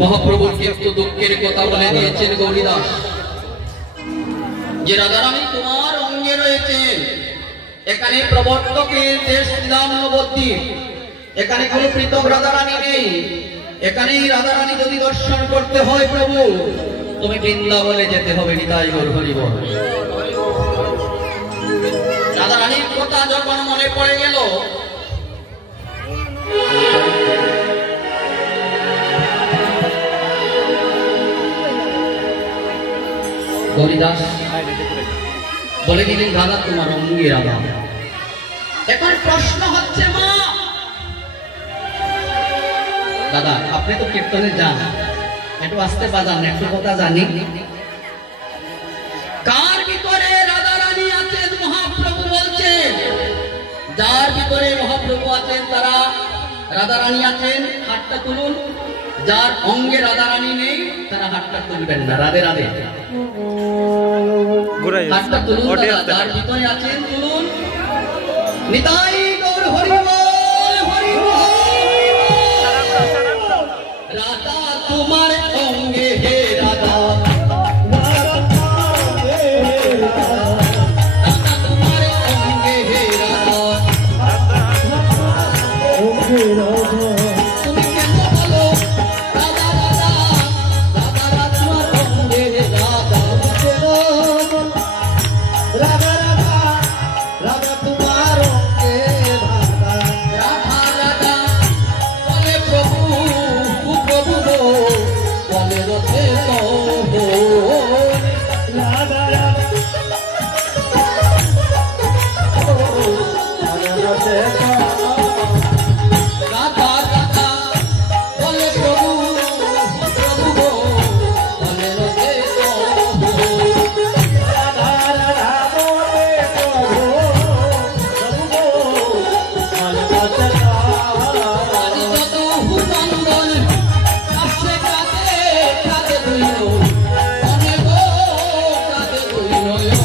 মহাপ্রভুর কিন্তু দুঃখের কথা বলে দিয়েছেন গৌরীদাস যে রাধারানী তোমার অঙ্গে রয়েছে। এখানে প্রবর্তকের দেশ শ্রীরাম নবদ্বীপ, এখানে কোন পৃথক রাধারানী নেই। এখানেই রাধারানী যদি দর্শন করতে হয় প্রভু, তুমি বৃন্দাবনে যেতে হবে। নিতাই গৌর হরি বল। রাধারানীর কথা যখন মনে পড়ে গেল, গৌরীদাস বলে দিলেন রাধা তোমার অঙ্গে রাধা। এখন প্রশ্ন হচ্ছে মা, দাদা আপনি তো কীর্তনে যান, একটু আসতে বাজান, একটু কথা জানি কার ভিতরে রাধা রানী আছেন? মহাপ্রভু বলছেন যার ভিতরে মহাপ্রভু আছেন তারা রাধা রানী আছেন, হাতটা তুলুন। যার অঙ্গে রাধা রানী নেই তারা হাতটা তুলবেন না। রাধে রাধে, হাতটা তুলুন। যার ভিতরে আছেন তুলুন। নিতাই গৌর হরি বল, হরি বল। রাধা তোমার অঙ্গে হে রাধা, রাধা তোমার অঙ্গে হে রাধা। তুমি কেন বলো রাধা রাধা, রাধা তোমার অঙ্গে হে রাধা। রাধা রাধা, রাধা তোমার অঙ্গে রাধা। রাধা রাধা বলে প্রভু, প্রভু বলে রথে প্রভু। রাধা রাধা রথে রাধা রাধা বলে প্রভু, প্রভু বলে রথে প্রভু। রাধা রাধা বলে প্রভু, প্রভু বলে রথে প্রভু। নন্দন আসে কাঁদে কাঁদে দুই নয়ন, অনেক কাঁদে দুই নয়ন।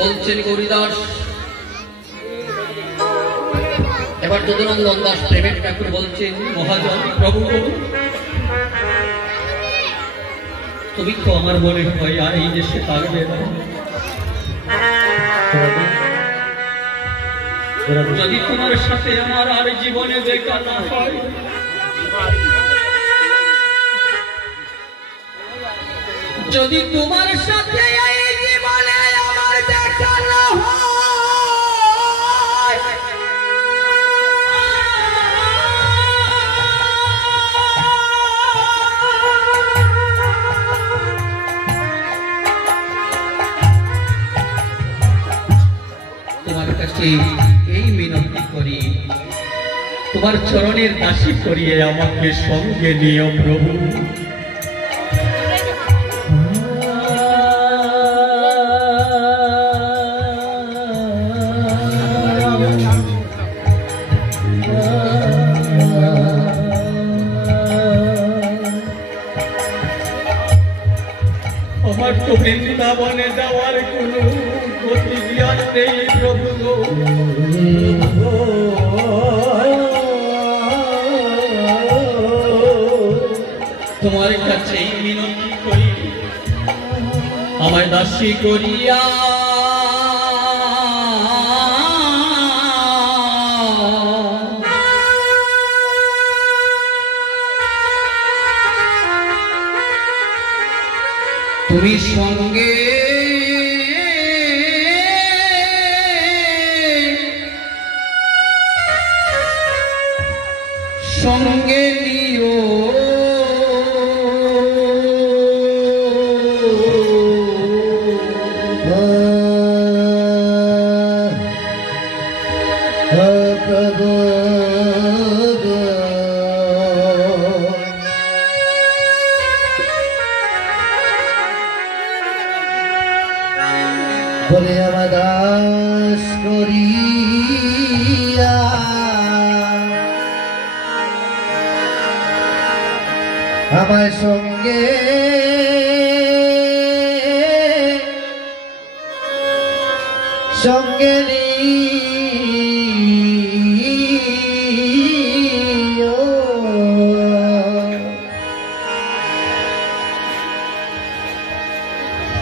বলছেন গৌরীদাস। এবার যদুনন্দন দাস প্রেমের ঠাকুর বলছেন মহাজন প্রভু তুমি তো আমার মনে হয় আর এই দেশে থাকবে না। যদি তোমার সাথে আমার আর জীবনে দেখা না হয়, যদি তোমার সাথে এই জীবনে আমার দেখা না হয়, তোমার কাছে এই মিনতি করি, তোমার চরণের দাসী করিয়ে আমাকে সঙ্গে নিও প্রভু। আমার তো বৃন্দাবনে যাওয়ার কোন গতি জ্ঞান নেই প্রভু গো। তোমার কাছে মিনতি করি, আমায় দাসী করিয়া তুমি সঙ্গে সঙ্গে নিও প্রভু বলে আমার দাস করিয়া আমার সঙ্গে সঙ্গে নিও।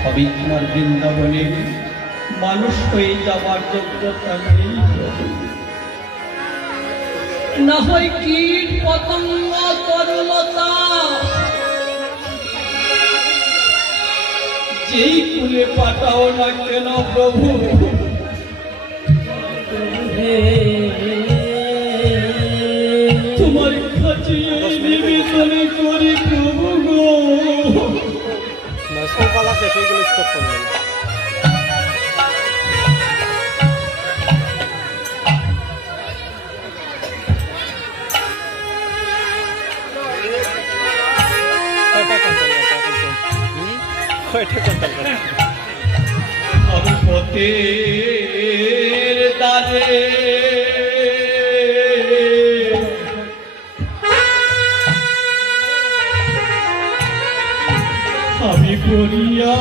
আমি তোমার বৃন্দাবনে মানুষ হয়ে যাবার যোগ্যতা নেই, না হয় কীট পতঙ্গ তরুলতা যেই কুলে পাঠাও না কেন প্রভু, তোমার কাছে নিবেদন করি প্রভু গো। সকাল আছে সেইগুলো স্টপ করবেন। আমি পথের দ্বারে আমি পড়িয়া